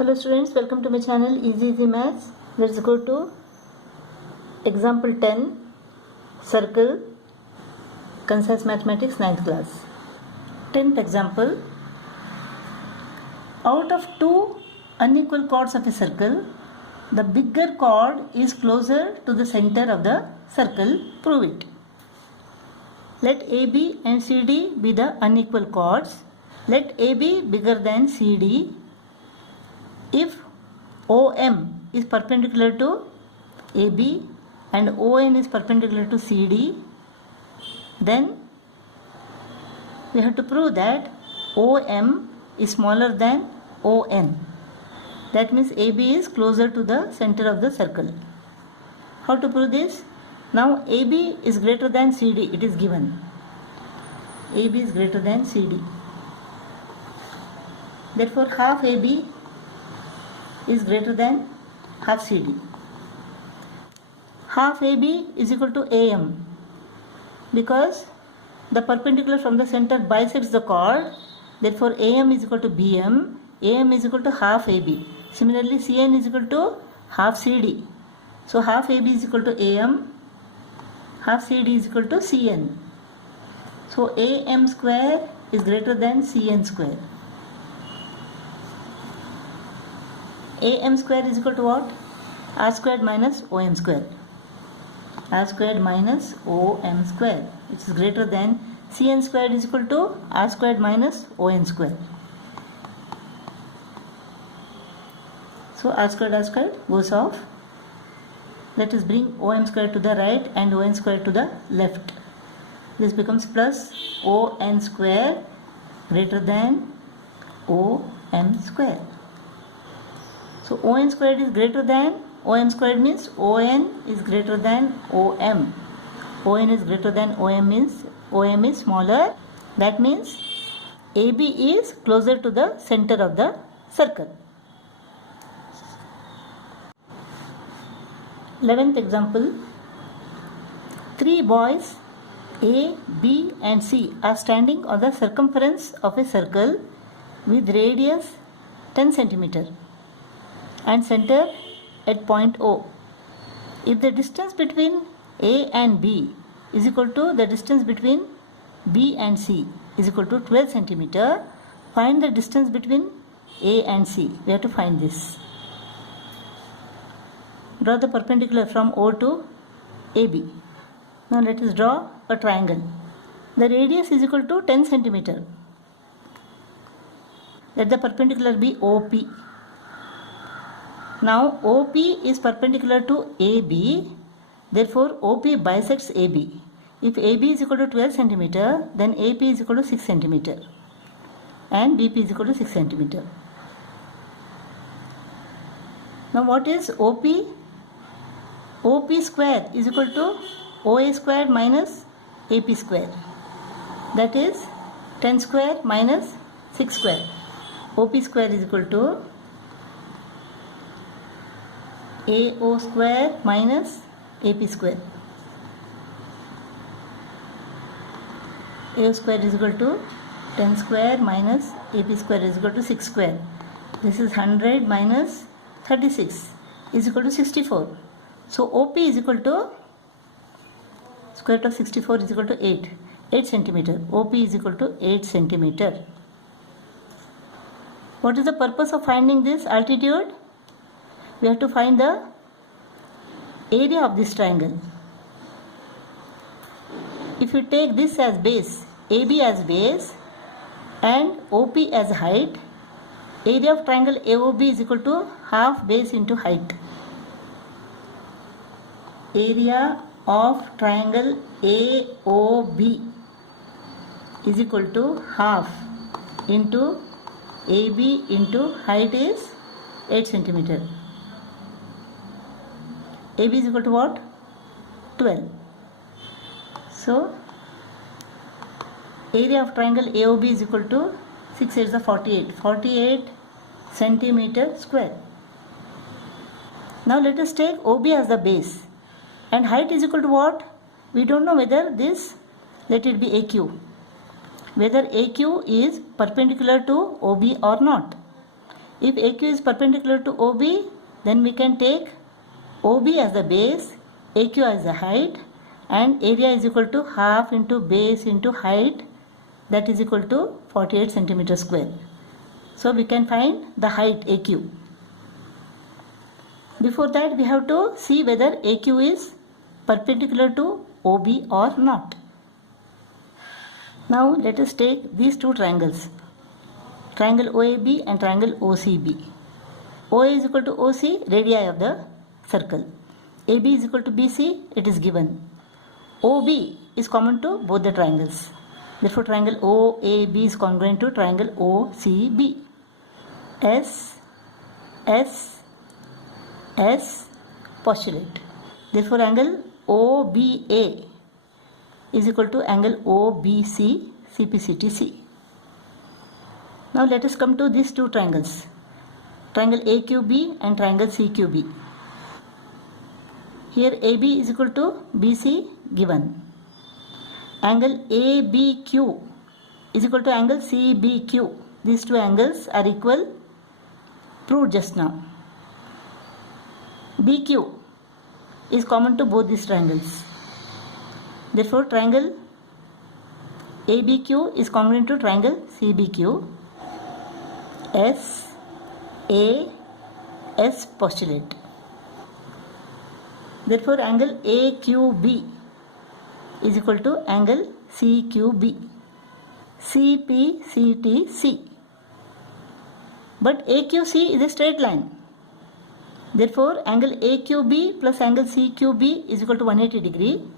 Hello students, welcome to my channel Easy Maths. Let's go to example 10, circle, concise mathematics 9th class. 10th example, out of two unequal chords of a circle, the bigger chord is closer to the center of the circle. Prove it. Let AB and CD be the unequal chords. Let AB bigger than CD. If OM is perpendicular to AB and ON is perpendicular to CD, then we have to prove that OM is smaller than ON. That means AB is closer to the center of the circle. How to prove this? Now AB is greater than CD. It is given. AB is greater than CD. Therefore half AB is greater than half CD. Half AB is equal to AM because the perpendicular from the center bisects the chord. Therefore AM is equal to BM. AM is equal to half AB. Similarly CN is equal to half CD. So half AB is equal to AM. Half CD is equal to CN. So AM square is greater than CN square. AM square is equal to what? R squared minus OM square. R squared minus OM square. It is greater than CN squared is equal to R squared minus ON square. So R squared goes off. Let us bring OM square to the right and ON square to the left. This becomes plus ON square greater than OM square. So ON squared is greater than OM squared means ON is greater than OM. ON is greater than OM means OM is smaller. That means AB is closer to the center of the circle. 11th example. Three boys A, B and C are standing on the circumference of a circle with radius 10 cm. and center at point O. If the distance between A and B is equal to the distance between B and C is equal to 12 cm, find the distance between A and C. We have to find this. Draw the perpendicular from O to AB. Now let us draw a triangle. The radius is equal to 10 cm. Let the perpendicular be OP. Now OP is perpendicular to AB, therefore OP bisects AB. If AB is equal to 12 cm, then AP is equal to 6 cm and BP is equal to 6 cm. Now what is OP? OP square is equal to OA square minus AP square. That is 10 square minus 6 square. OP square is equal to AO square minus AP square. AO square is equal to 10 square minus AP square is equal to 6 square. This is 100 minus 36 is equal to 64. So OP is equal to square root of 64 is equal to 8 cm. OP is equal to 8 cm. What is the purpose of finding this altitude? We have to find the area of this triangle. If you take this as base, AB as base and OP as height, area of triangle AOB is equal to half base into height. Area of triangle AOB is equal to half into AB into height is 8 cm. AB is equal to what? 12. So area of triangle AOB is equal to 6 8 is 48 centimeter square. Now let us take OB as the base and height is equal to what? We don't know whether this, let it be AQ. Whether AQ is perpendicular to OB or not. If AQ is perpendicular to OB, then we can take OB as the base, AQ as the height, and area is equal to half into base into height, that is equal to 48 centimeter square. So we can find the height AQ. Before that, we have to see whether AQ is perpendicular to OB or not. Now let us take these two triangles, triangle OAB and triangle OCB. OA is equal to OC, radii of the circle. AB is equal to BC, it is given. OB is common to both the triangles. Therefore, triangle OAB is congruent to triangle OCB. S postulate. Therefore, angle OBA is equal to angle OBC, CPCTC. Now let us come to these two triangles, triangle AQB and triangle CQB. Here AB is equal to BC given. Angle ABQ is equal to angle CBQ. These two angles are equal, proved just now. BQ is common to both these triangles. Therefore, triangle ABQ is congruent to triangle CBQ. S postulate. Therefore, angle AQB is equal to angle CQB. CPCTC. But AQC is a straight line. Therefore, angle AQB plus angle CQB is equal to 180 degree.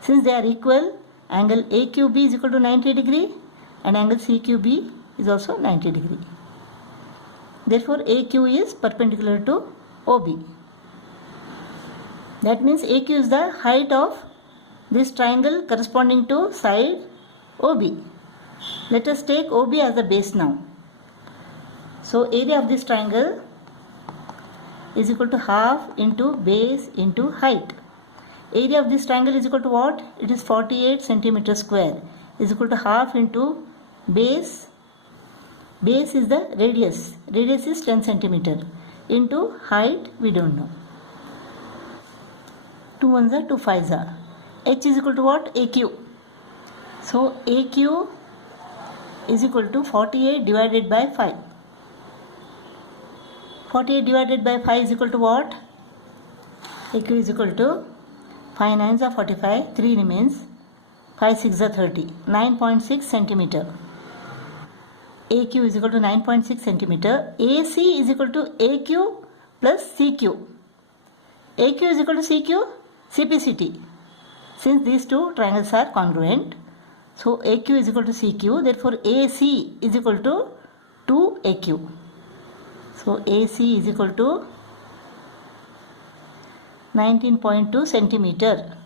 Since they are equal, angle AQB is equal to 90 degree and angle CQB is also 90 degree. Therefore, AQ is perpendicular to OB. That means AQ is the height of this triangle corresponding to side OB. Let us take OB as the base now. So, area of this triangle is equal to half into base into height. Area of this triangle is equal to what? It is 48 centimeter square, is equal to half into base. Base is the radius. Radius is 10 centimeter. Into height, we don't know. 2 ones are 2 5s are. H is equal to what? AQ. So AQ is equal to 48 divided by 5. 48 divided by 5 is equal to what? AQ is equal to 5 9s are 45, 3 remains, 5 6 are 30, 9.6 centimeter. AQ is equal to 9.6 centimeter. AC is equal to AQ plus CQ. AQ is equal to CQ, CPCT. Since these two triangles are congruent, so AQ is equal to CQ, therefore AC is equal to 2AQ. So AC is equal to 19.2 centimeter.